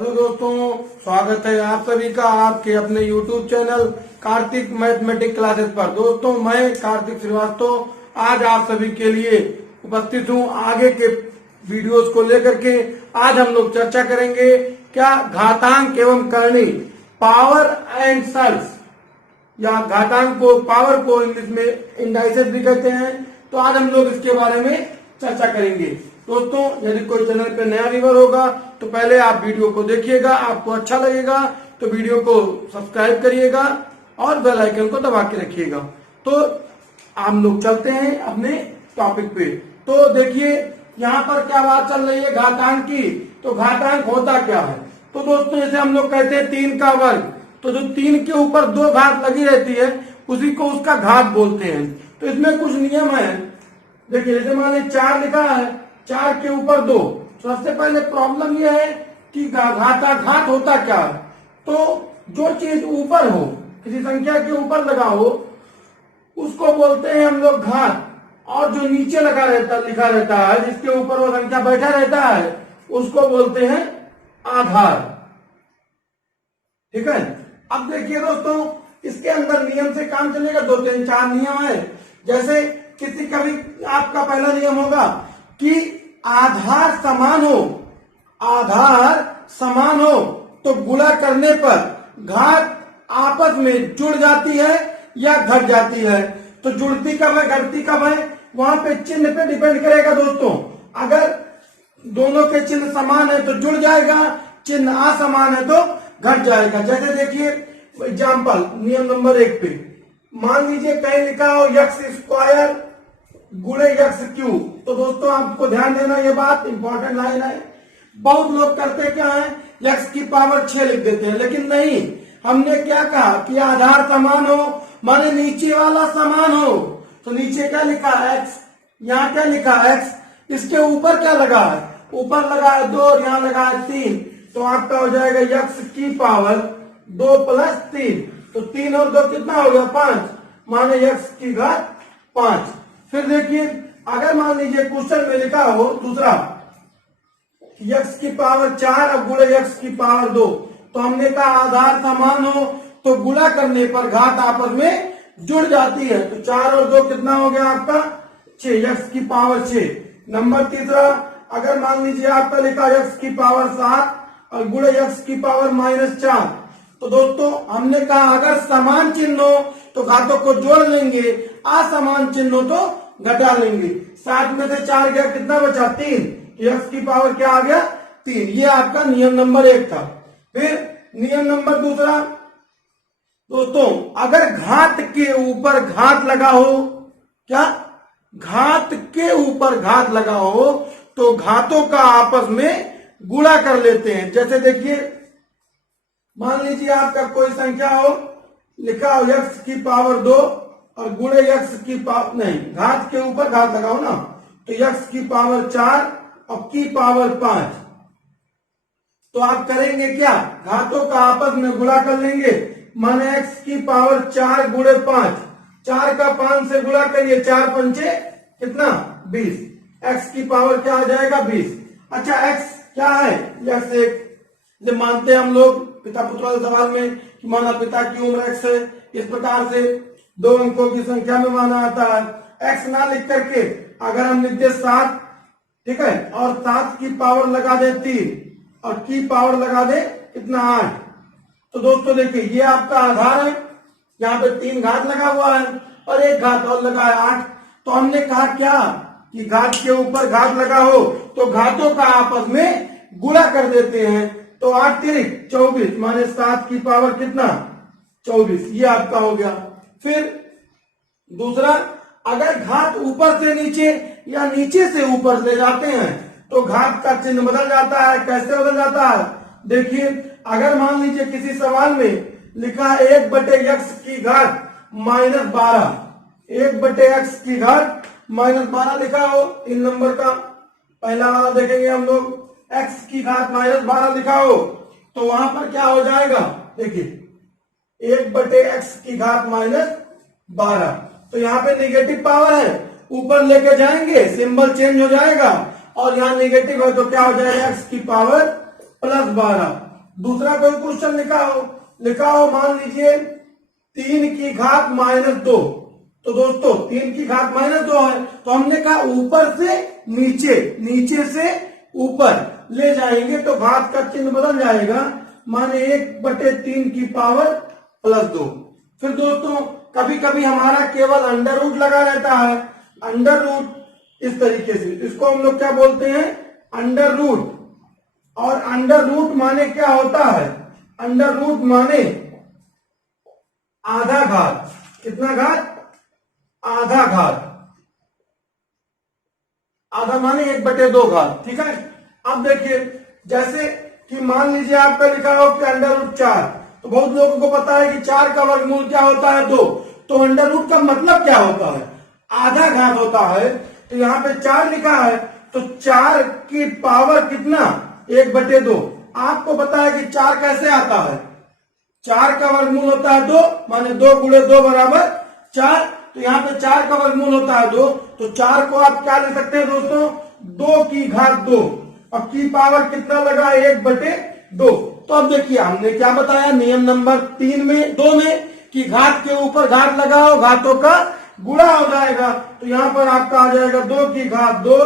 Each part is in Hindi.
हेलो दोस्तों, स्वागत है आप सभी का आपके अपने YouTube channel Kartik mathematics classes पर। दोस्तों, मैं कार्तिक श्रीवास्तव आज आप सभी के लिए उपस्थित हूँ आगे के वीडियोस को लेकर के। आज हम लोग चर्चा करेंगे क्या घातांक एवं करणी, पावर एंड सेल्स, या घातांक को पावर को इंग्लिश में इंडाइसेस भी कहते हैं। तो आज हम लोग इसके बारे में चर्चा करेंगे। दोस्तों, यदि कोई चैनल पे नया व्यूअर होगा तो पहले आप वीडियो को देखिएगा, आपको अच्छा लगेगा तो वीडियो को सब्सक्राइब करिएगा और बेल आइकन को दबा के रखिएगा। तो हम लोग चलते हैं अपने टॉपिक पे। तो देखिए यहाँ पर क्या बात चल रही है घातांक की। तो घातांक होता क्या है? तो दोस्तों, जैसे हम लोग कहते हैं 3 का वर्ग, तो जो 3 के ऊपर 2 घात लगी रहती है उसी को उसका घात बोलते हैं। तो इसमें कुछ नियम है। देखिए, जैसे मान लीजिए 4 लिखा है, 4 के ऊपर 2। सबसे पहले प्रॉब्लम यह है कि घात होता क्या है। तो जो चीज ऊपर हो, किसी संख्या के ऊपर लगा हो, उसको बोलते हैं हम लोग घात, और जो नीचे लिखा रहता है, जिसके ऊपर वो संख्या बैठा रहता है, उसको बोलते हैं आधार। ठीक है। अब देखिए दोस्तों, इसके अंदर नियम से काम चलेगा। 2 3 4 नियम है। जैसे किसी का भी आपका पहला नियम होगा कि आधार समान हो, आधार समान हो तो गुणा करने पर घात आपस में जुड़ जाती है या घट जाती है। तो जुड़ती कब है, घटती कब है, वहां पे चिन्ह पे डिपेंड करेगा दोस्तों। अगर दोनों के चिन्ह समान है तो जुड़ जाएगा, चिन्ह असमान है तो घट जाएगा। जैसे देखिए एग्जाम्पल नियम नंबर 1 पे मान लीजिए कहीं लिखा हो x स्क्वायर गुणे x क्यूब। तो दोस्तों आपको ध्यान देना, ये बात इंपॉर्टेंट लाइन है। बहुत लोग करते क्या है, x की पावर 6 लिख देते हैं, लेकिन नहीं, हमने क्या कहा कि आधार समान हो, माने नीचे वाला समान हो। तो नीचे क्या लिखा है, x, यहाँ क्या लिखा है x, इसके ऊपर क्या लगा है, ऊपर लगा है 2 और यहाँ लगा है 3। तो आपका हो जाएगा x की पावर 2 प्लस 3। तो 3 और 2 कितना हो गया, 5, माने x की घात 5। फिर देखिए, अगर मान लीजिए क्वेश्चन में लिखा हो दूसरा x की पावर 4 और गुणे x की पावर 2, तो हमने कहा आधार समान हो तो गुणा करने पर घात आपस में जुड़ जाती है। तो 4 और 2 कितना हो गया आपका 6, x की पावर 6। नंबर तीसरा, अगर मान लीजिए आपका लिखा x की पावर 7 और गुणे x की पावर -4, तो दोस्तों हमने कहा अगर समान चिन्ह हो तो घातों को जोड़ लेंगे, असमान चिन्ह हो तो घटा लेंगे। 7 में से 4 गया, कितना बचा 3, x की पावर क्या आ गया 3। ये आपका नियम नंबर 1 था। फिर नियम नंबर दूसरा, दोस्तों अगर घात के ऊपर घात लगा हो, क्या घात के ऊपर घात लगा हो तो घातों का आपस में गुणा कर लेते हैं। जैसे देखिए, मान लीजिए आपका कोई संख्या हो, लिखा हो x की पावर 2 और गुणे x की पावर, नहीं, घात के ऊपर घात लगाओ ना, तो x की पावर 4 और की पावर 5। तो आप करेंगे क्या, घातों का आपस में गुणा कर लेंगे, माने x की पावर 4 गुणे 5, 4 का 5 से गुणा करिए, 4 पंचे कितना 20, x की पावर क्या आ जाएगा 20। अच्छा, x क्या है, x एक जब मानते हैं हम लोग पिता पुत्र वाले सवाल में कि माना पिता की उम्र x है, इस प्रकार से 2 अंकों की संख्या में माना आता है। x ना लिख करके अगर हम लिख दे 7, ठीक है, और 7 की पावर लगा दे 3 और की पावर लगा दे कितना 8। तो दोस्तों देखिए, ये आपका आधार है, यहाँ पे 3 घात लगा हुआ है और 1 घात और लगा है 8। तो हमने कहा क्या कि घात के ऊपर घात लगा हो तो घातों का आपस में गुणा कर देते हैं। तो 8 तिरिक 24, माने 7 की पावर कितना 24। ये आपका हो गया। फिर दूसरा, अगर घात ऊपर से नीचे या नीचे से ऊपर ले जाते हैं तो घात का चिन्ह बदल जाता है। कैसे बदल जाता है, देखिए, अगर मान लीजिए किसी सवाल में लिखा है 1/x की घात -12, 1/x की घात -12 लिखा हो, इन नंबर का पहला वाला देखेंगे हम लोग, x की घात -12 लिखा हो, तो वहां पर क्या हो जाएगा, देखिए 1/x की घात -12। तो यहाँ पे निगेटिव पावर है, ऊपर लेके जाएंगे सिंबल चेंज हो जाएगा, और यहाँ निगेटिव है तो क्या हो जाएगा x की पावर +12। दूसरा कोई क्वेश्चन लिखा हो मान लीजिए 3 की घात -2। तो दोस्तों 3 की घात -2 है, तो हमने कहा ऊपर से नीचे, नीचे से ऊपर ले जाएंगे तो घात का चिन्ह बदल जाएगा, माने 1/3 की पावर +2। फिर दोस्तों कभी कभी हमारा केवल अंडर रूट लगा रहता है, अंडर रूट इस तरीके से, इसको हम लोग क्या बोलते हैं, अंडर रूट। और अंडर रूट माने क्या होता है, अंडर रूट माने आधा घात। कितना घात, आधा घात, आधा माने 1/2 घात, ठीक है। अब देखिए जैसे कि मान लीजिए आपका लिखा हो कि अंडर रूट 4, तो बहुत लोगों को पता है कि 4 का वर्गमूल क्या होता है, 2। तो अंडर रूट का मतलब क्या होता है, आधा घात होता है। तो यहाँ पे 4 लिखा है, तो 4 की पावर कितना, 1/2। आपको पता है कि 4 कैसे आता है, 4 का वर्गमूल होता है 2, माने 2 × 2 = 4। तो यहाँ पे 4 का वर्गमूल होता है 2, तो 4 को आप क्या ले सकते हैं दोस्तों, 2 की घात 2। अब की पावर कितना लगा, 1/2। तो अब देखिए हमने क्या बताया नियम नंबर 3 में, 2 में, कि घात के ऊपर घात लगाओ, घातों का गुणा हो जाएगा। तो यहाँ पर आपका आ जाएगा 2 की घात 2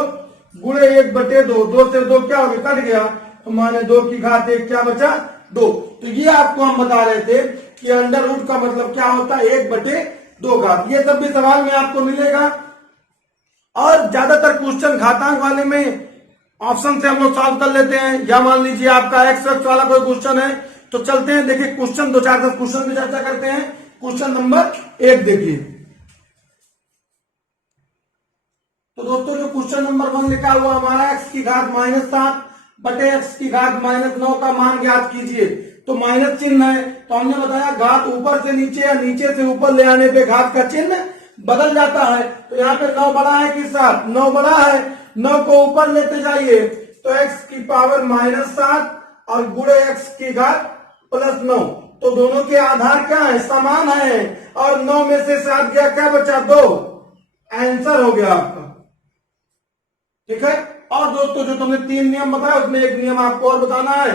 गुणे 1/2। 2 से 2 क्या हो गया, कट गया, तो माने 2 की घात 1 क्या बचा, 2। तो ये आपको हम बता रहे थे कि अंडर रूट का मतलब क्या होता है, 1/2 घात। ये सब भी सवाल में आपको मिलेगा। और ज्यादातर क्वेश्चन घातांक वाले में ऑप्शन से हम लोग सॉल्व कर लेते हैं, या मान लीजिए आपका एक्स वाला कोई क्वेश्चन है, तो चलते हैं देखिए क्वेश्चन 2 4 10 क्वेश्चन की चर्चा करते हैं। क्वेश्चन नंबर 1 देखिए। तो दोस्तों जो क्वेश्चन नंबर 1 लिखा हुआ हमारा, x की घात -7 बटे x की घात -9 का मान ज्ञात कीजिए। तो माइनस चिन्ह है, तो हमने बताया घात ऊपर से नीचे या नीचे से ऊपर ले आने पे घात का चिन्ह बदल जाता है। तो यहाँ पे 9 बड़ा है कि 7, 9 बड़ा है, 9 को ऊपर लेते जाइए तो x की पावर -7 और गुणे x की घात +9। तो दोनों के आधार क्या है, समान है, और 9 में से 7 गया, क्या बचा, 2। आंसर हो गया आपका, ठीक है। और दोस्तों जो तुमने 3 नियम बताया, उसमें एक नियम आपको और बताना है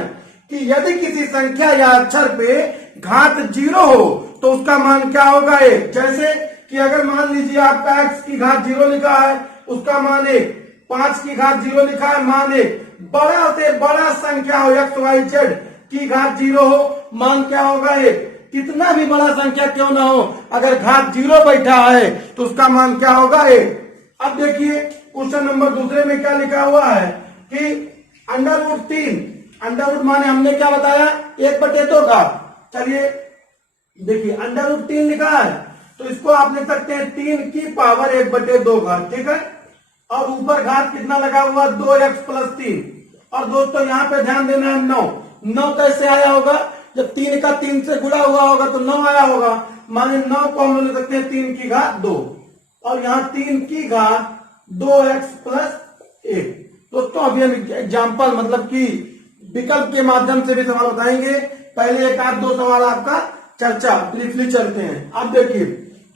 कि यदि किसी संख्या या अक्षर पे घात 0 हो तो उसका मान क्या होगा, 1। जैसे कि अगर मान लीजिए आपका x की घात 0 लिखा है, उसका मान 1। 5 की घात 0 लिखा है, मान 1। बड़ा से बड़ा संख्या हो, x y z की घात 0 हो, मान क्या होगा, 1। कितना भी बड़ा संख्या क्यों ना हो, अगर घात 0 बैठा है तो उसका मान क्या होगा, 1। अब देखिए क्वेश्चन नंबर दूसरे में क्या लिखा हुआ है कि अंडर रूट 3, अंडर रूट माने हमने क्या बताया, 1/2 घात। चलिए देखिए अंडर रूट 3 लिखा है, तो इसको आप लिख सकते हैं 3 की पावर 1/2 घात, ठीक है। और ऊपर घात कितना लगा हुआ, 2x + 3। और दोस्तों यहाँ पे ध्यान देना है, 9 कैसे आया होगा, जब 3 का 3 से गुणा हुआ होगा तो 9 आया होगा, माने 9 को हम ले सकते हैं 3 की घात 2। और यहाँ 3 की घात 2x + 1। दोस्तों अभी हम एग्जाम्पल मतलब कि विकल्प के माध्यम से भी सवाल बताएंगे। पहले एक आध 2 सवाल आपका चर्चा ब्रीफली चलते हैं। अब देखिए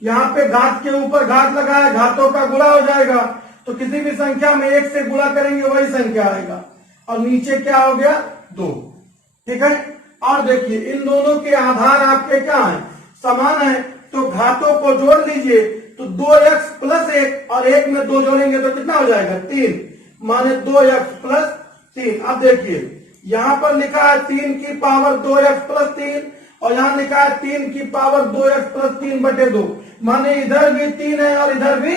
यहाँ पे घात के ऊपर घात लगा है, घातों का गुणा हो जाएगा, तो किसी भी संख्या में 1 से गुणा करेंगे वही संख्या आएगा। और नीचे क्या हो गया, 2, ठीक है। और देखिए इन दोनों के आधार आपके क्या है, समान है, तो घातों को जोड़ लीजिए, तो 2x + 1 और 1 में 2 जोड़ेंगे तो कितना हो जाएगा, 3, माने 2x + 3। अब देखिए यहाँ पर लिखा है 3 की पावर 2x + 3 और यहाँ लिखा है 3 की पावर 2x + 3/2, माने इधर भी 3 है और इधर भी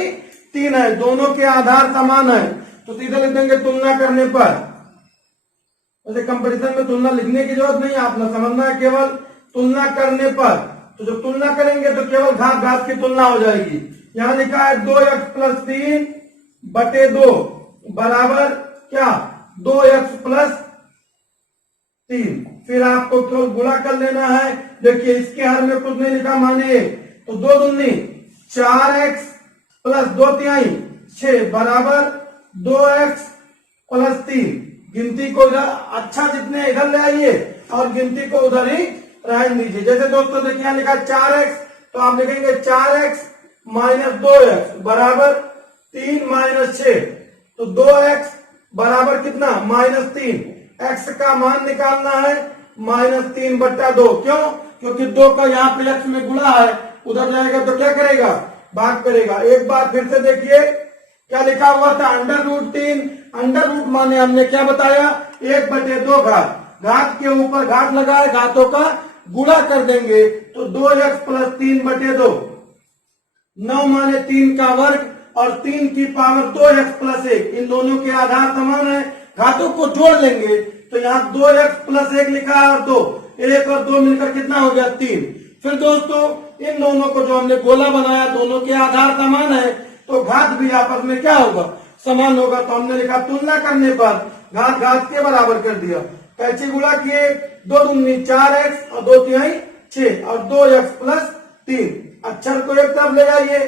3 है, दोनों के आधार समान है। तो सीधे लिख देंगे तुलना करने पर। वैसे कंपटीशन में तुलना लिखने की जरूरत नहीं है, आपने समझना है केवल तुलना करने पर। तो जब तुलना करेंगे तो केवल घात घात की तुलना हो जाएगी। यहाँ लिखा है 2x + 3/2 बराबर क्या, 2x + 3। फिर आपको केवल गुणा कर लेना है। देखिए इसके हर में कुछ नहीं लिखा, माने तो 2 दूनी 4x + 2 तिहाई 6 बराबर 2x + 3। गिनती को इधर अच्छा जितने इधर ले आइए और गिनती को उधर ही रहने दीजिए। जैसे दोस्तों देखिए यहाँ लिखा 4x, तो आप लिखेंगे 4x - 2x बराबर 3 - 6। तो 2x बराबर कितना, -3। x का मान निकालना है, -3/2। क्यों? क्योंकि 2 का यहाँ पे x में गुणा है, उधर जाएगा तो क्या करेगा, भाग करेगा। एक बार फिर से देखिए क्या लिखा हुआ था, √3। अंडर रूट माने हमने क्या बताया, 1/2 घात। घात के ऊपर घात लगाए, घातों का गुणा कर देंगे तो 2x + 3/2। 9 माने 3 का वर्ग और 3 की पावर 2x + 1। इन दोनों के आधार समान है, घातों को जोड़ लेंगे तो यहाँ 2x + 1 लिखा है और 2, 1 और 2 मिलकर कितना हो गया, 3। फिर दोस्तों इन दोनों को जो हमने गोला बनाया, दोनों के आधार समान है तो घात भी आपस में क्या होगा, समान होगा। तो हमने लिखा तुलना करने पर घात घात के बराबर कर दिया। कैसे गुणा किए, 2 दूनी 4x और 2 तिहाई 6 और 2x + 3। अक्षर को एक तरफ ले जाइए,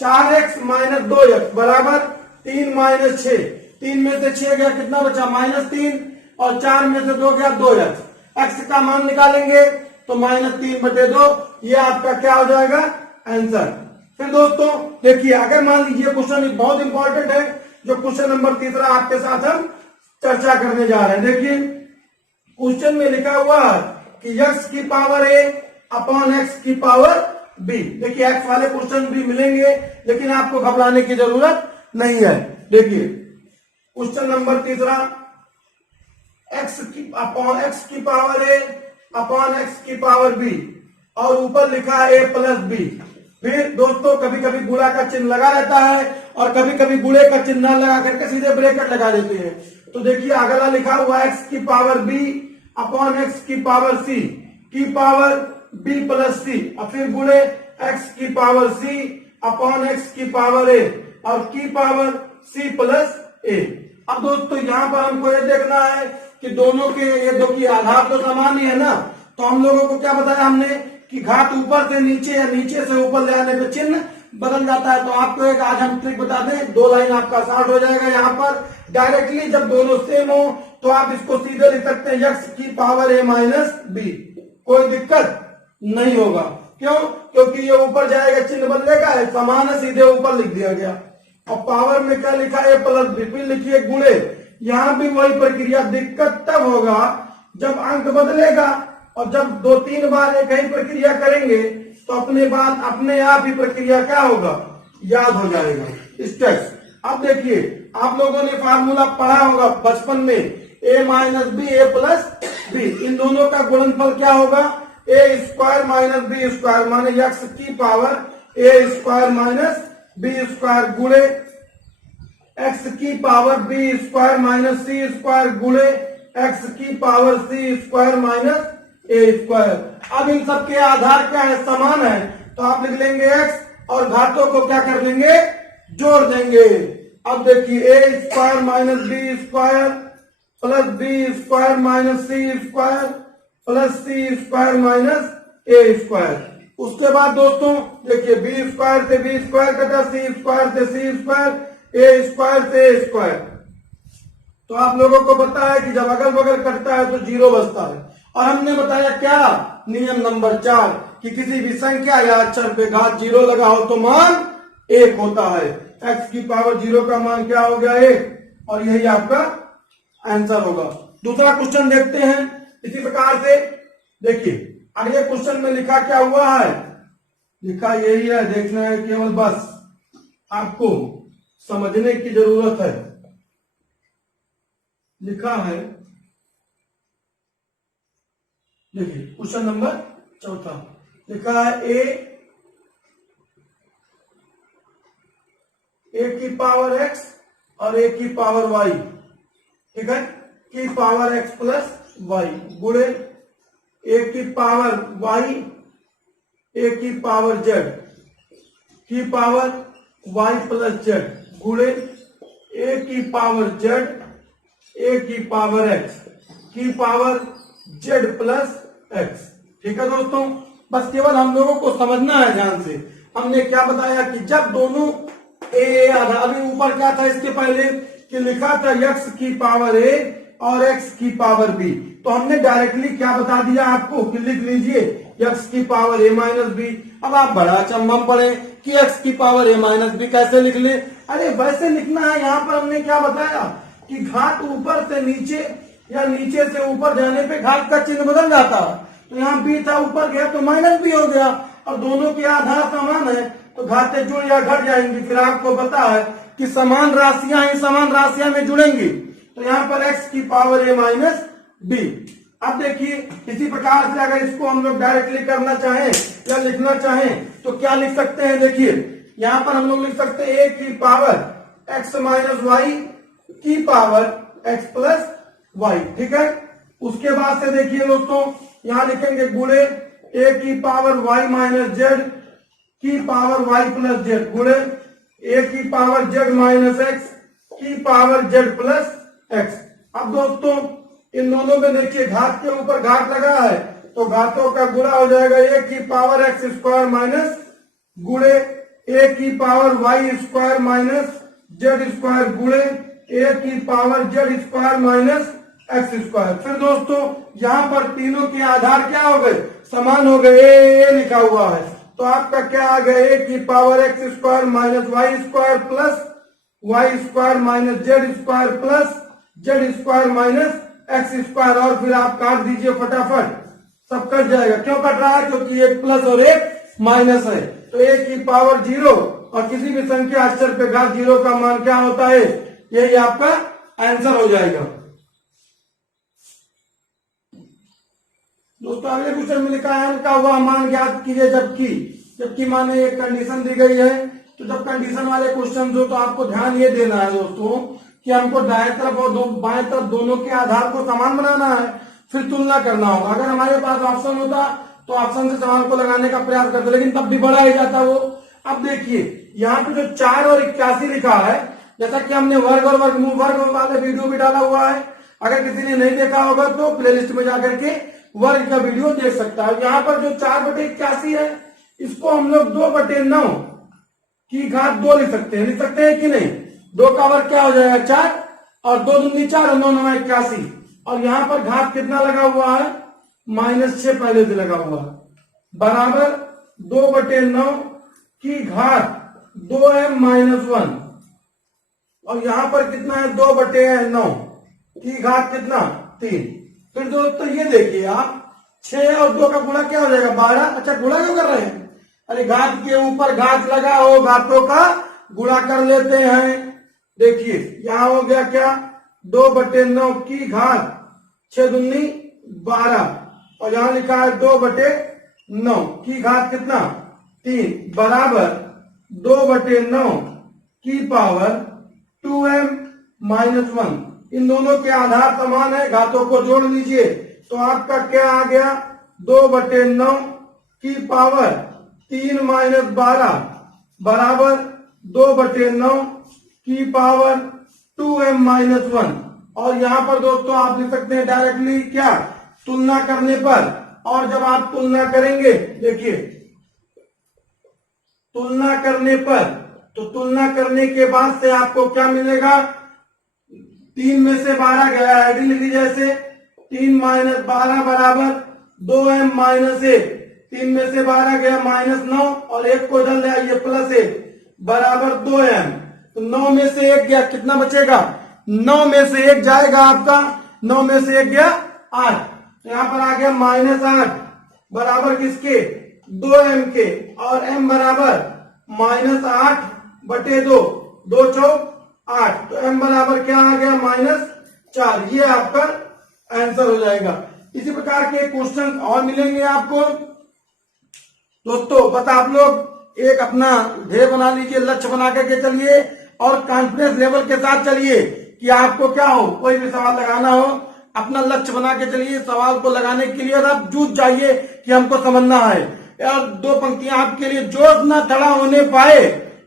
4x - 2x बराबर 3 - 6। 3 में से 6 गया, कितना बचा, -3 और 4 में से 2 गया 2x। x का मान निकालेंगे तो -3/2। ये आपका क्या हो जाएगा, आंसर। फिर दोस्तों देखिए, अगर मान लीजिए क्वेश्चन बहुत इंपॉर्टेंट है, जो क्वेश्चन नंबर 3 आपके साथ हम चर्चा करने जा रहे हैं। देखिए क्वेश्चन में लिखा हुआ है कि x की पावर a अपॉन x की पावर b। देखिए x वाले क्वेश्चन भी मिलेंगे, लेकिन आपको घबराने की जरूरत नहीं है। देखिए क्वेश्चन नंबर 3, x की पावर a अपॉन x की पावर b और ऊपर लिखा है a + b। फिर दोस्तों कभी कभी गुणा का चिन्ह लगा रहता है और कभी कभी गुणे का चिन्ह न लगा करके सीधे ब्रैकेट लगा देते हैं। तो देखिए अगला लिखा हुआ x की पावर b अपॉन x की पावर c की पावर b + c और फिर गुणे x की पावर c अपॉन x की पावर a और की पावर c + a। अब दोस्तों यहाँ पर हमको ये देखना है कि दोनों के ये दो की आधार तो समान ही है ना। तो हम लोगों को क्या बताया हमने कि घात ऊपर से नीचे या नीचे से ऊपर ले आने पे चिन्ह बदल जाता है। तो आपको एक आज हम ट्रिक बता दें, 2 लाइन आपका शॉर्ट हो जाएगा। यहाँ पर डायरेक्टली जब दोनों सेम हो तो आप इसको सीधे लिख सकते हैं x की पावर a - b। कोई दिक्कत नहीं होगा। क्यों? क्योंकि ये ऊपर जाएगा, चिन्ह बदलेगा, समान है, सीधे ऊपर लिख दिया गया। और पावर में क्या लिखा है, a + b। फिर लिखिए गुणे, यहाँ भी वही प्रक्रिया। दिक्कत तब होगा जब अंक बदलेगा और जब 2-3 बार एक ही प्रक्रिया करेंगे तो अपने आप ही प्रक्रिया क्या होगा, याद हो जाएगा स्टेप्स। अब देखिए आप लोगों ने फार्मूला पढ़ा होगा बचपन में, a - b a + b। इन दोनों का गुणनफल क्या होगा, a² - b² माने x की पावर a² - b² गुणे x की पावर b² - c² गुणे x की पावर c² - a²। अब इन सब के आधार क्या है, समान है, तो आप लिख लेंगे x और घातों को क्या कर लेंगे, जोड़ देंगे। अब देखिए a² - b² + b² - c² - a²। उसके बाद दोस्तों देखिए b² से b² कटा, c² से c², a² से a²। तो आप लोगों को पता है कि जब अगल बगल कटता है तो 0 बचता है। और हमने बताया क्या, नियम नंबर 4 कि किसी भी संख्या या अक्षर पे घात 0 लगा हो तो मान 1 होता है। x की पावर 0 का मान क्या हो गया, 1, और यही आपका आंसर होगा। दूसरा क्वेश्चन देखते हैं इसी प्रकार से। देखिए अगले क्वेश्चन में लिखा क्या हुआ है, लिखा यही है, देखना है केवल, बस आपको समझने की जरूरत है। लिखा है, देखिए क्वेश्चन नंबर 4 लिखा है a की पावर x और a की पावर y, ठीक है, की पावर x + y गुणे a की पावर y a की पावर z की पावर y + z गुणे a की पावर z a की पावर x की पावर z + x। ठीक है दोस्तों, बस केवल हम लोगों को समझना है ध्यान से। हमने क्या बताया कि जब दोनों अभी ऊपर क्या था इसके पहले कि लिखा था x की पावर a और x की पावर b, तो हमने डायरेक्टली क्या बता दिया आपको कि लिख लीजिए x की पावर a - b। अब आप बड़ा अचंभव पड़े कि x की पावर a - b कैसे लिख ले। अरे वैसे लिखना है। यहाँ पर हमने क्या बताया कि घात ऊपर से नीचे या नीचे से ऊपर जाने पे घात का चिन्ह बदल जाता है। तो यहाँ बी था, ऊपर गया तो माइनस बी हो गया, और दोनों के आधार समान है तो घातें जुड़ या घट जाएंगी। फिर आपको पता है कि समान राशियां ही समान राशियां में जुड़ेंगी। तो यहाँ पर x की पावर a माइनस बी। अब देखिए इसी प्रकार से अगर इसको हम लोग डायरेक्टली करना चाहें या लिखना चाहें तो क्या लिख सकते हैं। देखिए यहाँ पर हम लोग लिख सकते हैं a की पावर x माइनस वाई की पावर x प्लस वाई। ठीक है, उसके बाद से देखिए दोस्तों यहाँ लिखेंगे गुणे a की पावर y माइनस जेड की पावर y प्लस जेड गुणे a की पावर z माइनस x की पावर z प्लस x। अब दोस्तों इन दोनों में देखिए घात के ऊपर घात लगा है तो घातों का गुणा हो जाएगा a की पावर x स्क्वायर माइनस गुणे a की power y square minus z square गुणे a की power z square minus x square. फिर दोस्तों यहाँ पर तीनों के आधार क्या हो गए, समान हो गए, a लिखा हुआ है तो आपका क्या आ गया a की power x square minus Y square plus Y square minus Z square plus Z square minus X square. और फिर आप काट दीजिए फटाफट, सब कट जाएगा। क्यों कट रहा है, क्योंकि एक प्लस और एक माइनस है। तो a की पावर 0 और किसी भी संख्या अक्षर पे घात 0 का मान क्या होता है, यही आपका आंसर हो जाएगा। दोस्तों अगले क्वेश्चन में लिखा है का वह मान ज्ञात कीजिए जबकि माने एक कंडीशन दी गई है। तो जब कंडीशन वाले क्वेश्चन हो तो आपको ध्यान ये देना है दोस्तों कि हमको दाएं तरफ और बाएं तरफ दोनों के आधार को समान बनाना है, फिर तुलना करना होगा। अगर हमारे पास ऑप्शन होता तो ऑप्शन से सवाल को लगाने का प्रयास करते, लेकिन तब भी बड़ा ही जाता वो। अब देखिए यहाँ पे जो 4 और 81 लिखा है, जैसा कि हमने वर्ग और वर्ग वाले वीडियो भी डाला हुआ है, अगर किसी ने नहीं देखा होगा तो प्लेलिस्ट में जाकर के वर्ग का वीडियो देख सकता है। यहाँ पर जो 4/81 है इसको हम लोग 2/9 की घात 2 लिख सकते हैं कि नहीं। 2 का वर्ग क्या हो जाएगा 4 और 2 दूनी 4 और 9 9 81। और यहाँ पर घात कितना लगा हुआ है, -6 पहले से लगा हुआ है, बराबर 2/9 की घात 2m-1। और यहाँ पर कितना है 2/9 की घात कितना 3। फिर दोस्तों ये देखिए आप 6 और 2 का गुणा क्या हो जाएगा 12। अच्छा गुणा क्यों कर रहे हैं, अरे घात के ऊपर घात लगा हो, घातों का गुणा कर लेते हैं। देखिए यहाँ हो गया क्या 2/9 की घात 6 दूनी 12 और यहाँ लिखा है 2/9 की घात कितना 3 बराबर 2/9 की पावर 2m-1। इन दोनों के आधार समान है, घातों को जोड़ लीजिए तो आपका क्या आ गया 2/9 की पावर 3-12 बराबर 2/9 की पावर 2m-1। और यहाँ पर दोस्तों आप लिख सकते हैं डायरेक्टली क्या, तुलना करने पर। और जब आप तुलना करेंगे, देखिए तुलना करने पर, तो तुलना करने के बाद से आपको क्या मिलेगा, 3 में से 12 गया है, लिख लीजिए जैसे 3-12 बराबर 2m-1। 3 में से 12 गया -9 और 1 को इधर ले आइए +1 बराबर 2m। तो 9 में से 1 गया, कितना बचेगा 9 में से 1 जाएगा आपका, 9 में से 1 गया 8। तो यहाँ पर आ गया -8 बराबर किसके 2m के, और m बराबर -8/2, 2 चौक 8। तो m बराबर क्या आ गया -4। ये आपका आंसर हो जाएगा। इसी प्रकार के क्वेश्चन और मिलेंगे आपको दोस्तों। बस आप लोग एक अपना ध्येय बना लीजिए, लक्ष्य बना करके चलिए और कॉन्फिडेंस लेवल के साथ चलिए कि आपको क्या हो, कोई भी सवाल लगाना हो अपना लक्ष्य बना के चलिए। सवाल को लगाने के लिए आप जूझ जाइए कि हमको समझना है। और 2 पंक्तियां आपके लिए, जोश न खड़ा होने पाए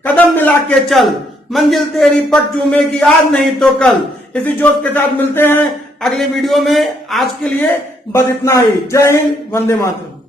कदम मिला के चल, मंजिल तेरी पग चूमेगी आज नहीं तो कल। इसी जोश के साथ मिलते हैं अगले वीडियो में। आज के लिए बस इतना ही। जय हिंद, वंदे मातरम।